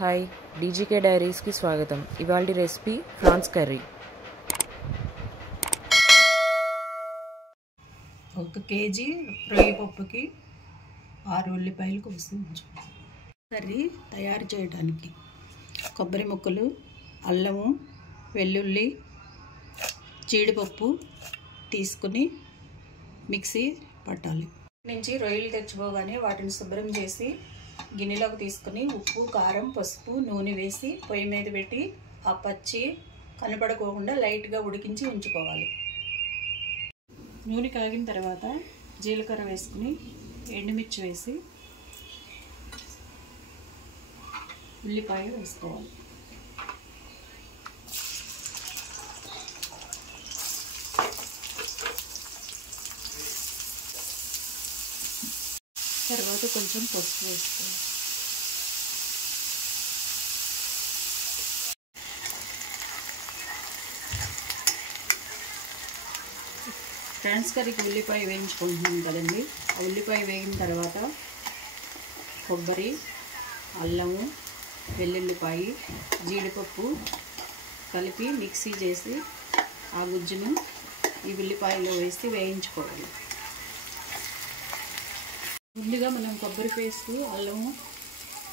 Hi డీజీకే డైరీస్కి స్వాగతం. ఇవాల్టి recipe prawns curry. 1 KG రొయ్య పప్పుకి 6 ఉల్లిపాయలు కోసి ఉంచుకోవాలి. కర్రీ తయారు చేయడానికి కొబ్బరి ముక్కలు, అల్లము, వెల్లుల్లి, జీడిపప్పు తీసుకుని మిక్సీ పట్టాలి. నుంచి రొయ్యలు తెచ్చుకోగానే వాటిని శుభ్రం చేసి గిన్నెలోకి తీసుకుని ఉప్పు, కారం, పసుపు, నూనె వేసి పొయ్యి మీద పెట్టి ఆ పచ్చి కనపడకోకుండా లైట్గా ఉడికించి ఉంచుకోవాలి. నూనె కాగిన తర్వాత జీలకర్ర వేసుకుని ఎండుమిర్చి వేసి ఉల్లిపాయ వేసుకోవాలి. తర్వాత కొంచెం పసుపు వేసుకోవాలి. ఫ్రాన్స్ కర్రీకి ఉల్లిపాయ వేయించుకుంటున్నాం కదండి. ఆ ఉల్లిపాయ వేగిన తర్వాత కొబ్బరి, అల్లము, వెల్లుల్లిపాయ, జీడిపప్పు కలిపి మిక్సీ చేసి ఆ గుజ్జును ఈ ఉల్లిపాయలో వేసి వేయించుకోవాలి. ముందుగా మనం కొబ్బరి పేస్ట్, అల్లము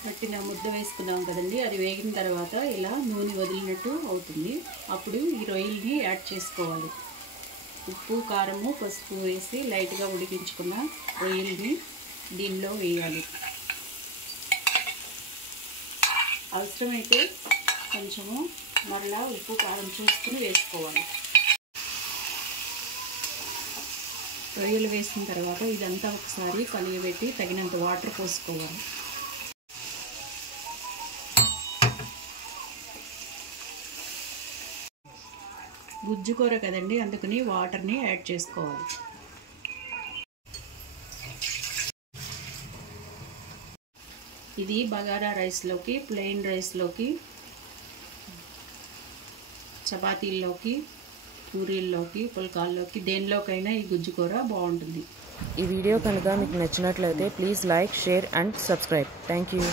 పట్టిన ముద్ద వేసుకున్నాం కదండి. అది వేగిన తర్వాత ఇలా నూనె వదిలినట్టు అవుతుంది. అప్పుడు ఈ రొయ్యల్ని యాడ్ చేసుకోవాలి. ఉప్పు, కారము, పసుపు వేసి లైట్గా ఉడికించుకున్న రొయ్యల్ని దీనిలో వేయాలి. అవసరమైతే కొంచెము మరలా ఉప్పు, కారం చూసుకుని వేసుకోవాలి. రొయ్యలు వేసిన తర్వాత ఇదంతా ఒకసారి కలియబెట్టి తగినంత వాటర్ పోసుకోవాలి. గుజ్జు కూర కదండి, అందుకని వాటర్ని యాడ్ చేసుకోవాలి. ఇది బగారా రైస్లోకి, ప్లెయిన్ రైస్లోకి, చపాతీల్లోకి, పూరీల్లోకి, పుల్కాల్లోకి దేనిలోకైనా ఈ గుజ్జు కూర బాగుంటుంది. ఈ వీడియో కనుక మీకు నచ్చినట్లయితే please like, share and subscribe. Thank you.